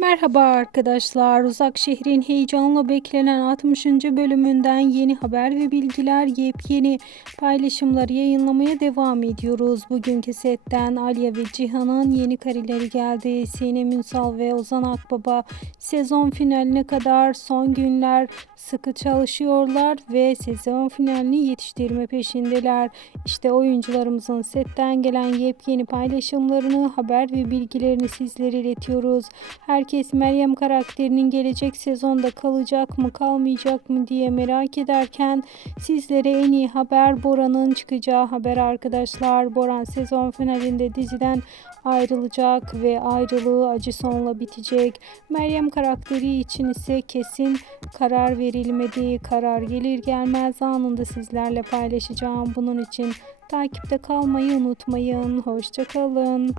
Merhaba arkadaşlar. Uzak Şehrin heyecanla beklenen 60. bölümünden yeni haber ve bilgiler, yepyeni paylaşımları yayınlamaya devam ediyoruz. Bugünkü setten Alya ve Cihan'ın yeni kareleri geldi. Sinem Ünsal ve Ozan Akbaba sezon finaline kadar son günler sıkı çalışıyorlar ve sezon finalini yetiştirme peşindeler. İşte oyuncularımızın setten gelen yepyeni paylaşımlarını, haber ve bilgilerini sizlere iletiyoruz. Herkes Meryem karakterinin gelecek sezonda kalacak mı kalmayacak mı diye merak ederken sizlere en iyi haber Bora'nın çıkacağı haber arkadaşlar. Boran sezon finalinde diziden ayrılacak ve ayrılığı acı sonla bitecek. Meryem karakteri için ise kesin karar verilmedi. Karar gelir gelmez anında sizlerle paylaşacağım. Bunun için takipte kalmayı unutmayın. Hoşça kalın.